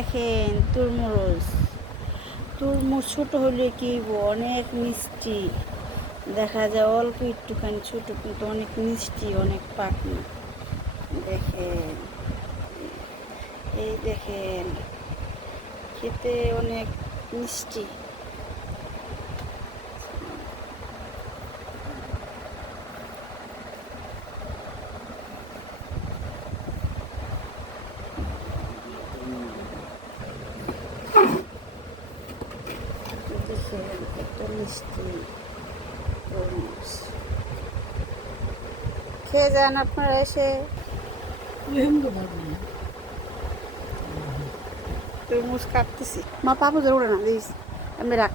দেখেন তরমুজ। তরমুজ ছোট হলে কি অনেক মিষ্টি দেখা যায়, অল্প একটুখানি ছোট কিন্তু অনেক মিষ্টি, অনেক পাকনা। দেখেন, এই দেখেন, খেতে অনেক মিষ্টি। দেখেন কত মিষ্টি তরমুজ। খেয়ে যান আপনারা এসে। তরমুজ কাটতেছি, মা পাবো জরুরি না দিস, আমি রাখ।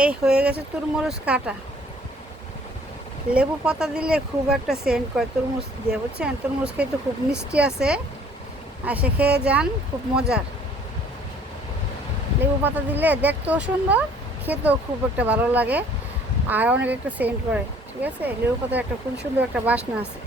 এই হয়ে গেছে তরমুজ কাটা। লেবু পাতা দিলে খুব একটা সেন্ট করে তরমুজ দিয়ে, বুঝছেন? তরমুজ খেতে খুব মিষ্টি আছে, আর সে খেয়ে যান, খুব মজার। লেবু পাতা দিলে দেখতেও সুন্দর, খেতেও খুব একটা ভালো লাগে, আর অনেক একটা সেন্ট করে। ঠিক আছে, লেবু পাতার একটা খুব সুন্দর একটা বাসনা আছে।